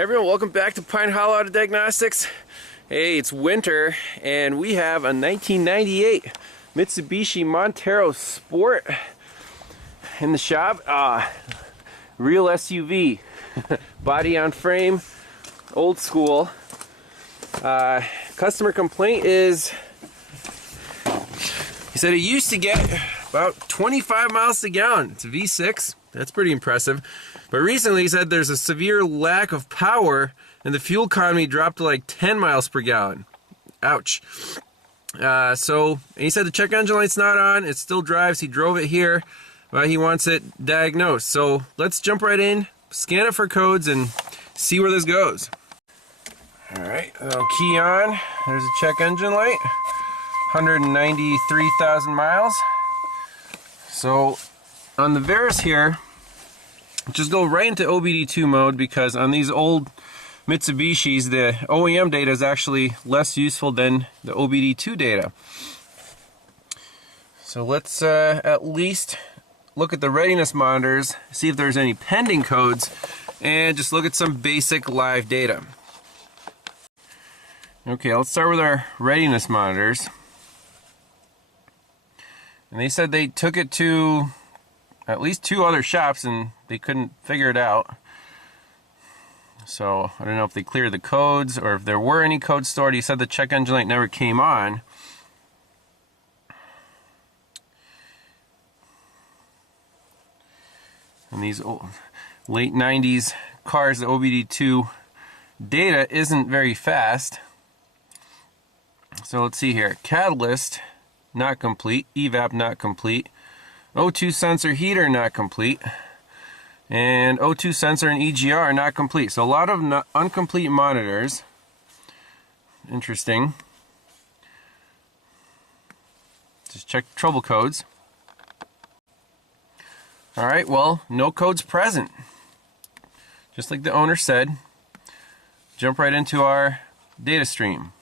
Everyone, welcome back to Pine Hollow Auto Diagnostics. Hey, it's winter and we have a 1998 Mitsubishi Montero Sport in the shop. Real SUV, body on frame, old school. Customer complaint is, he said it used to get about 25 miles to gallon. It's a V6, that's pretty impressive. But recently he said there's a severe lack of power and the fuel economy dropped to like 10 miles per gallon. Ouch. And he said the check engine light's not on, it still drives, he drove it here, but he wants it diagnosed. So let's jump right in, scan it for codes, and see where this goes. Alright, I'll key on. There's a check engine light. 193,000 miles. So on the Veris here, just go right into OBD2 mode, because on these old Mitsubishis, the OEM data is actually less useful than the OBD2 data. So let's at least look at the readiness monitors, see if there's any pending codes, and just look at some basic live data. Okay, let's start with our readiness monitors. And they said they took it to at least 2 other shops and they couldn't figure it out. So I don't know if they cleared the codes or if there were any codes stored. He said the check engine light never came on. And these old, late 90s cars, the OBD2 data isn't very fast. So let's see here. Catalyst not complete, evap not complete, O2 sensor heater not complete, and O2 sensor and EGR not complete. So a lot of incomplete monitors. Interesting. Just check trouble codes. Alright, well, no codes present. Just like the owner said. Jump right into our data stream.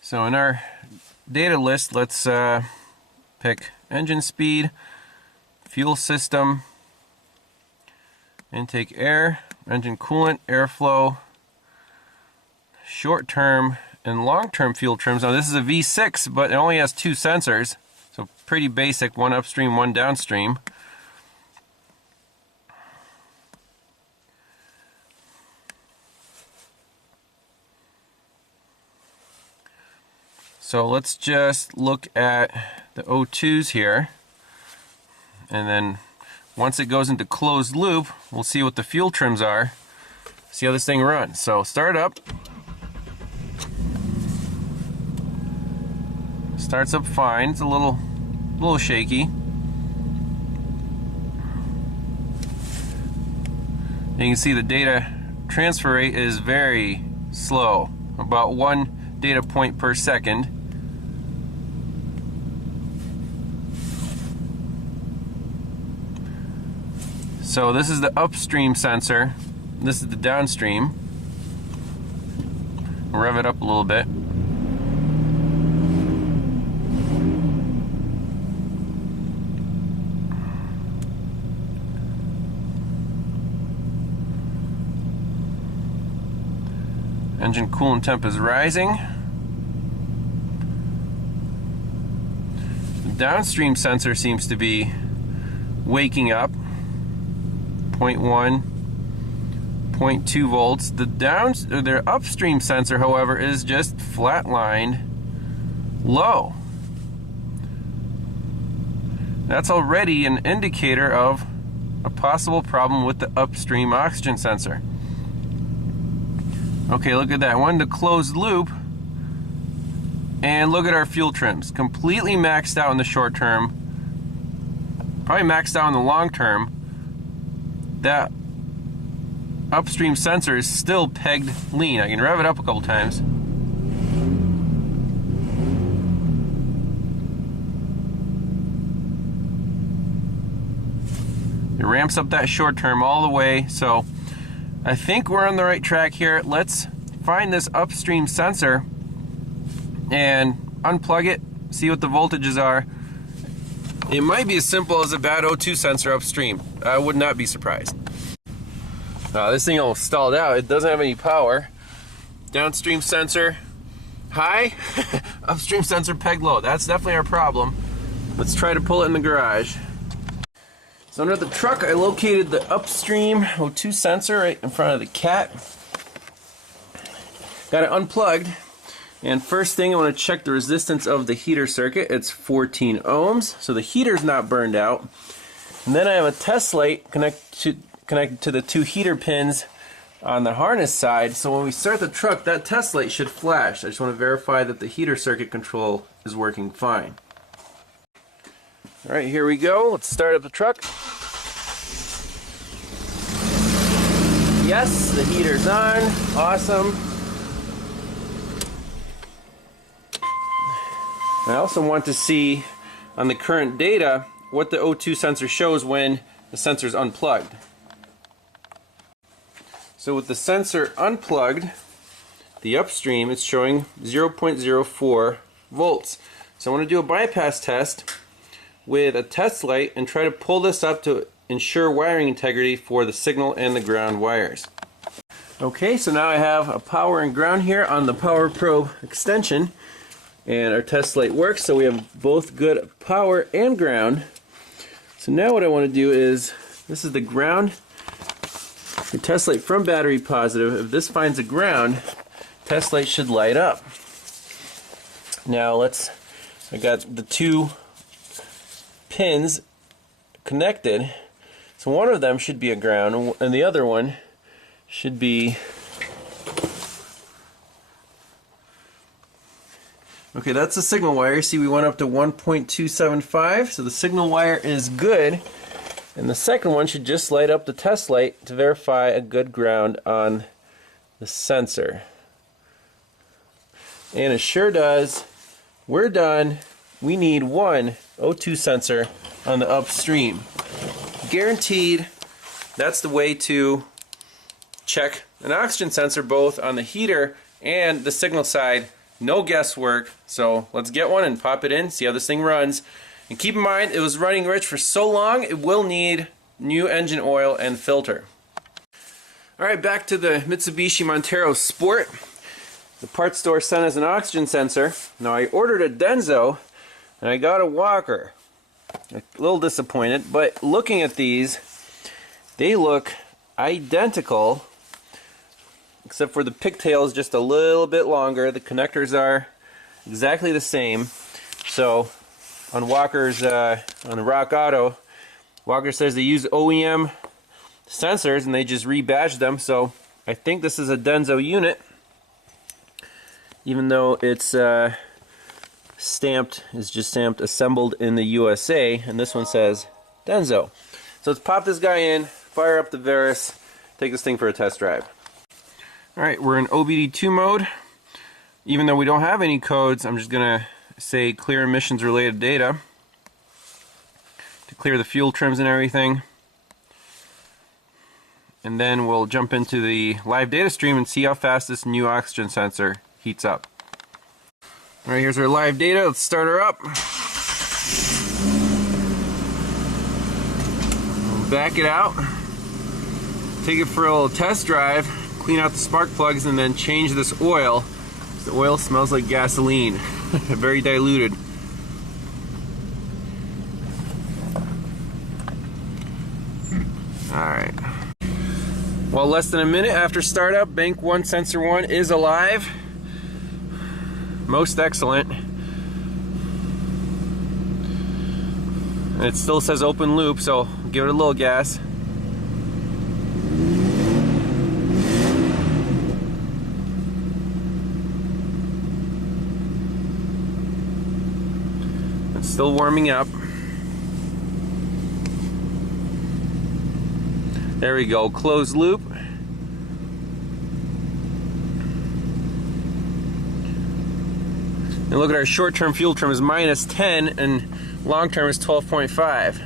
So in our data list, let's pick engine speed, fuel system, intake air, engine coolant, airflow, short-term and long-term fuel trims. Now this is a V6, but it only has 2 sensors, so pretty basic, one upstream, one downstream. So let's just look at the O2s here, and then once it goes into closed loop, we'll see what the fuel trims are, see how this thing runs. So start up. Starts up fine. It's a little shaky. You can see the data transfer rate is very slow, about 1 data point per second. So this is the upstream sensor, this is the downstream. I'll rev it up a little bit. Engine coolant temp is rising. The downstream sensor seems to be waking up. 0.1, 0.2 volts. The upstream sensor, however, is just flatlined low. That's already an indicator of a possible problem with the upstream oxygen sensor. Okay, look at that. One to closed loop, and look at our fuel trims. Completely maxed out in the short term, probably maxed out in the long term. That upstream sensor is still pegged lean. I can rev it up a couple times. It ramps up that short term all the way, so I think we're on the right track here. Let's find this upstream sensor and unplug it, see what the voltages are. It might be as simple as a bad O2 sensor upstream. I would not be surprised. This thing almost stalled out. It doesn't have any power. Downstream sensor high, upstream sensor peg low. That's definitely our problem. Let's try to pull it in the garage. So under the truck, I located the upstream O2 sensor right in front of the cat. Got it unplugged. And first thing, I want to check the resistance of the heater circuit. It's 14 ohms, so the heater's not burned out. And then I have a test light connected to the 2 heater pins on the harness side, so when we start the truck, that test light should flash. I just want to verify that the heater circuit control is working fine. Alright, here we go. Let's start up the truck. Yes, the heater's on. Awesome. I also want to see on the current data what the O2 sensor shows when the sensor's unplugged. So with the sensor unplugged, the upstream is showing 0.04 volts. So I want to do a bypass test with a test light and try to pull this up to ensure wiring integrity for the signal and the ground wires. Okay, so now I have a power and ground here on the Power Pro extension, and our test light works, so we have both good power and ground. So now what I want to do is, this is the ground. The test light from battery positive. If this finds a ground, test light should light up. Now I got the 2 pins connected. So one of them should be a ground and the other one should be, okay, that's the signal wire. See, we went up to 1.275, so the signal wire is good. And the second one should just light up the test light to verify a good ground on the sensor. And it sure does. We're done. We need one O2 sensor on the upstream. Guaranteed. That's the way to check an oxygen sensor both on the heater and the signal side. No guesswork. So let's get one and pop it in, see how this thing runs. And keep in mind, it was running rich for so long, it will need new engine oil and filter. Alright, back to the Mitsubishi Montero Sport. The parts store sent us an oxygen sensor. Now I ordered a Denso, and I got a Walker. A little disappointed, but looking at these, they look identical, except for the pigtail is just a little bit longer. The connectors are exactly the same. So on Walker's, on the Rock Auto, Walker says they use OEM sensors and they just rebadged them, so I think this is a Denso unit, even though it's stamped, is just stamped assembled in the USA, and this one says Denso. So let's pop this guy in, fire up the Verus, take this thing for a test drive. Alright, we're in OBD2 mode. Even though we don't have any codes, I'm just gonna say clear emissions related data to clear the fuel trims and everything, and then we'll jump into the live data stream and see how fast this new oxygen sensor heats up. Alright, here's our live data. Let's start her up. Back it out, take it for a little test drive, clean out the spark plugs, and then change this oil. The oil smells like gasoline. Very diluted. Alright. Well, less than a minute after startup, bank 1 sensor 1 is alive. Most excellent. And it still says open loop, so give it a little gas. Still warming up. There we go, closed loop. And look at our short-term fuel trim is -10 and long-term is 12.5.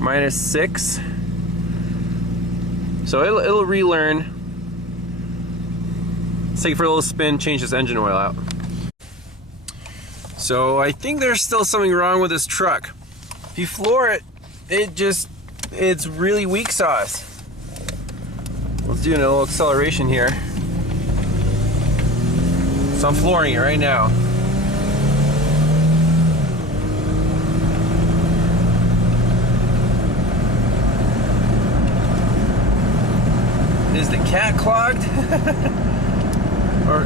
-6. So it'll relearn. Let's take it for a little spin, change this engine oil out. So I think there's still something wrong with this truck. If you floor it, it's really weak sauce. Let's do a little acceleration here. So I'm flooring it right now. Is the cat clogged? Or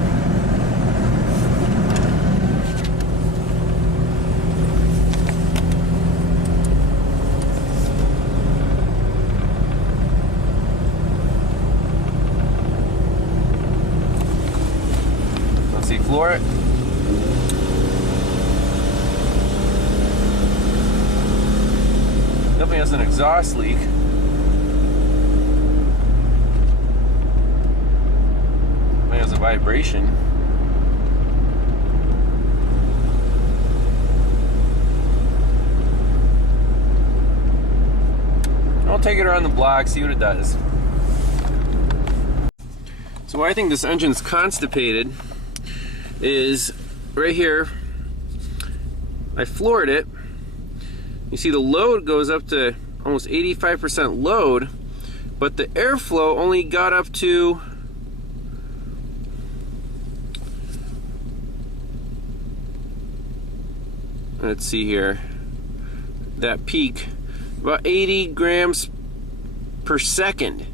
let's see, floor it. Definitely has an exhaust leak. Has a vibration. I'll take it around the block, see what it does. So why I think this engine's constipated is right here. I floored it. You see the load goes up to almost 85% load, but the airflow only got up to let's see here, that peak, about 80 grams per second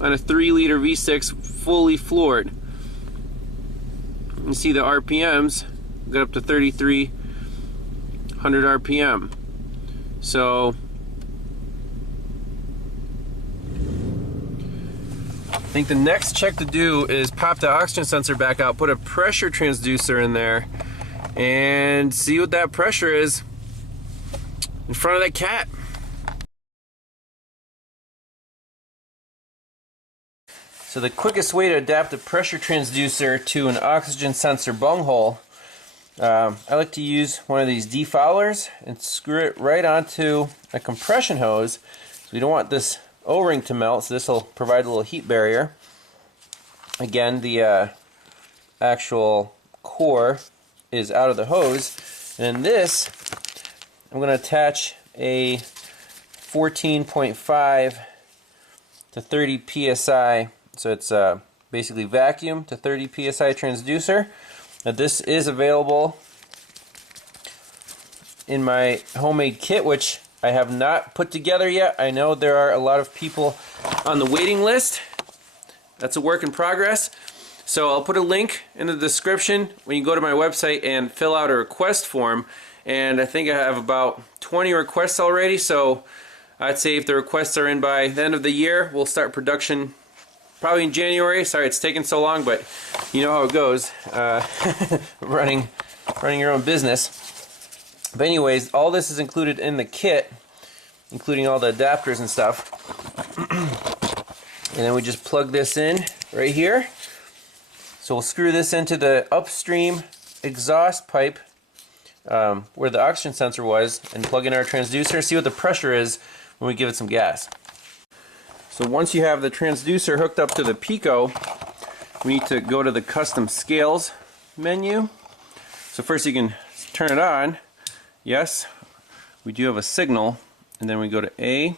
on a 3-liter V6 fully floored. You see the RPMs got up to 3,300 RPM. So I think the next check to do is pop the oxygen sensor back out, put a pressure transducer in there, and see what that pressure is in front of that cat. So the quickest way to adapt a pressure transducer to an oxygen sensor bunghole, I like to use one of these defowlers and screw it right onto a compression hose. So we don't want this O-ring to melt, so this will provide a little heat barrier. Again, the actual core is out of the hose, and this I'm going to attach a 14.5 to 30 psi, so it's basically vacuum to 30 psi transducer. Now this is available in my homemade kit, which I have not put together yet. I know there are a lot of people on the waiting list. That's a work in progress. So I'll put a link in the description when you go to my website and fill out a request form. And I think I have about 20 requests already, so I'd say if the requests are in by the end of the year, we'll start production probably in January. Sorry it's taken so long, but you know how it goes, running your own business. But anyways, all this is included in the kit, including all the adapters and stuff. And then we just plug this in right here. So we'll screw this into the upstream exhaust pipe where the oxygen sensor was, and plug in our transducer, see what the pressure is when we give it some gas. So once you have the transducer hooked up to the Pico, we need to go to the custom scales menu. So first you can turn it on. Yes, we do have a signal, and then we go to A,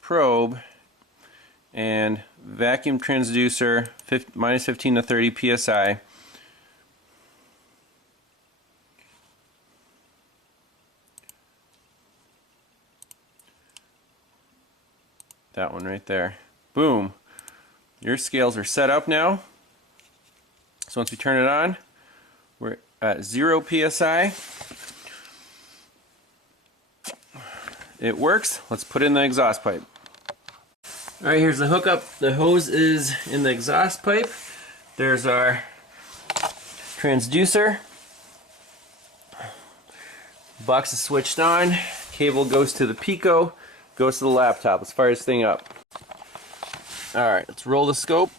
probe, and vacuum transducer, minus 15 to 30 psi. That one right there. Boom. Your scales are set up now. So once we turn it on, we're at 0 psi. It works. Let's put in the exhaust pipe. Alright, here's the hookup. The hose is in the exhaust pipe. There's our transducer. Box is switched on. Cable goes to the Pico, goes to the laptop. Let's fire this thing up. Alright, let's roll the scope.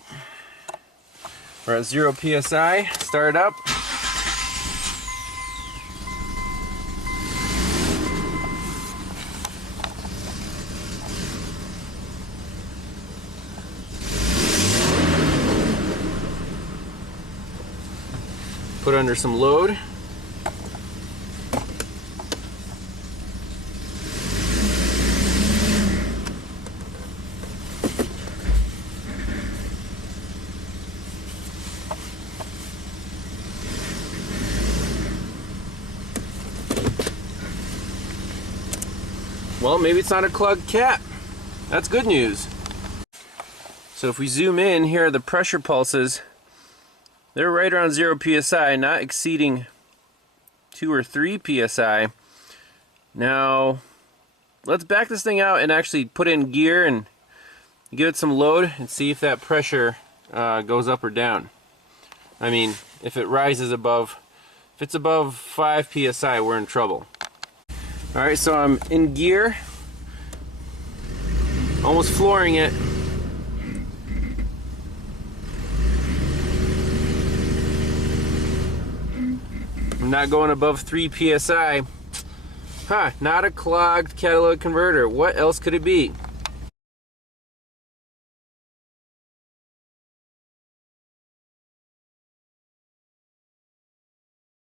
We're at 0 psi. Start it up. put under some load. Well, maybe it's not a clogged cap. That's good news. So if we zoom in, here are the pressure pulses. They're right around 0 psi, not exceeding 2 or 3 psi. Now, let's back this thing out and actually put it in gear and give it some load and see if that pressure goes up or down. I mean, if it rises above, if it's above 5 psi, we're in trouble. Alright, so I'm in gear, almost flooring it. I'm not going above 3 psi. Huh, not a clogged catalytic converter. What else could it be?